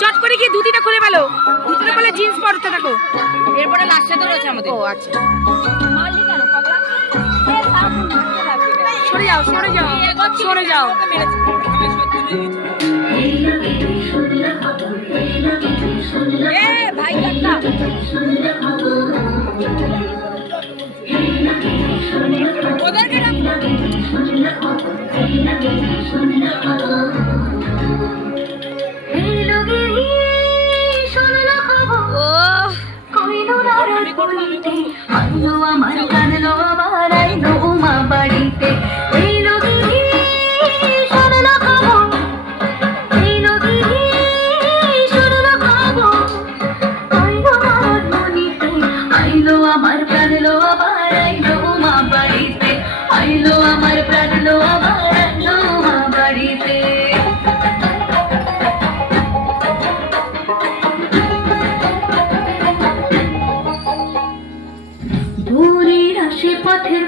চট করে গিয়ে ধুতিটা খুলে ফেলো। ধুতিটা খুলে জিন্স পরতে থাকো এরপরে লাস্টে তো রয়েছে আমাদের। ও আচ্ছা। সরে যাও সরে যাও সরে যাও। এ ভাই কাকা ওদেরকে আমার কানলো আবার আইলো উমা বাড়িতে।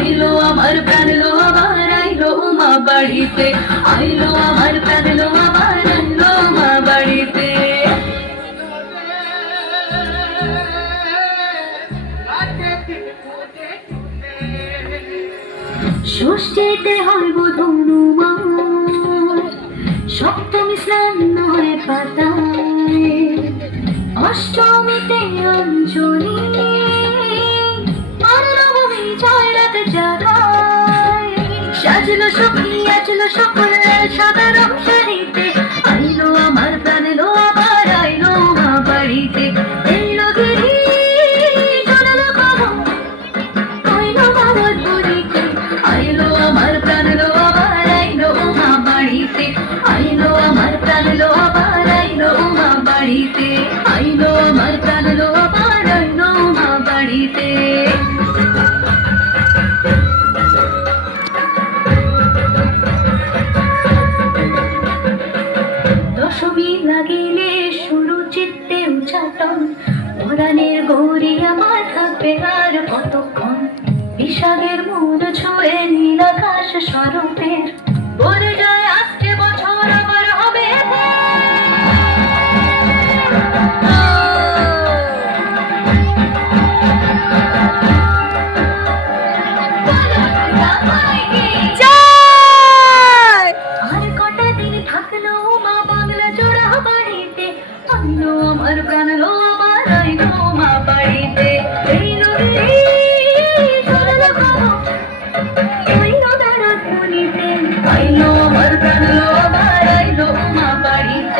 আইলো আমার প্রাণ লো আমার আইলো মা বাড়িতে। আইলো আমার প্রাণ লো আমার আইলো মা বাড়িতে। ষষ্ঠীতে হয় বোধনুমা সপ্তমী স্নান হয় পাতায়। অষ্টমীতে সাজলো সখী আজলো সকল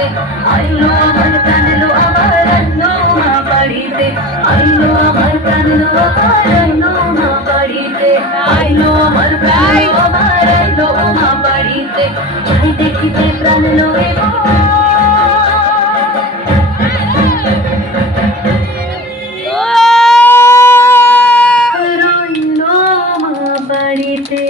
বাড়িতে। আইলো আমার প্রাণ লো আমার আইলো মা বাড়িতে। আইলো আমার প্রাণ লো আমার আইলো মা বাড়িতে। আইলো আমার প্রাণ লো আমার আইলো মা বাড়িতে। যাই দেখিতে প্রাণ লো রইল মা বাড়িতে।